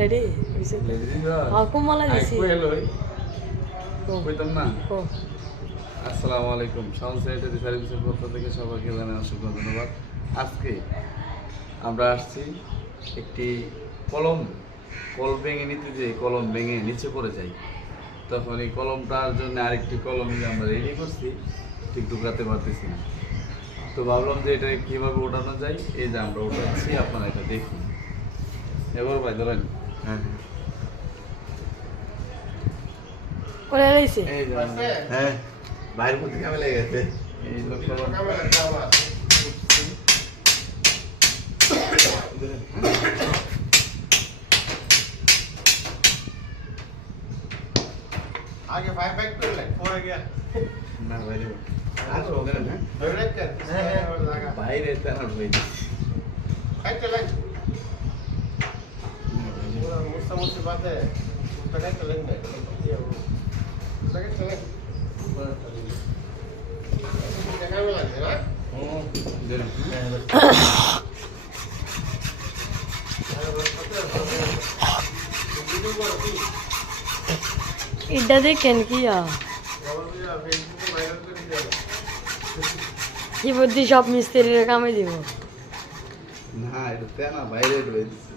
Ready কমলা দিছি আসসালামু আলাইকুম। সাউন্ড সাইটের সার্ভিসের পক্ষ থেকে সবাইকে জানাই অসংখ্য ধন্যবাদ। আজকে আমরা আসছি একটি কলম ভেঙে নিতে, যে কলম ভেঙে নিচে পড়ে যায়, তখন এই কলমটার জন্য আরেকটি কলম আমরা রেডি করছি, ঠিক ঢুকাতে পারতেছি না। তো ভাবলাম যে এটা কীভাবে ওঠানো যায়, এই যে আমরা ওঠাচ্ছি, আপনারা এটা দেখুন। এবার ভাই ধরেন, হ্যাঁ হ্যাঁ বাইরের মধ্যে কামে লেগে গেছে। এই आगे 5 बैक कर ले 4 आ गया না বাইরে আর ওখানে না डायरेक्ट कर বাইরে এটা না ভাই हाय चले पूरा मुझसे बात है उसका चलेंगे ये उसका चले जगह में लगे ना এটা দেখেন কি কি বুদ্ধি সব মিস্ত্রির কামে দিব না এটা না বাইরে রয়েছে।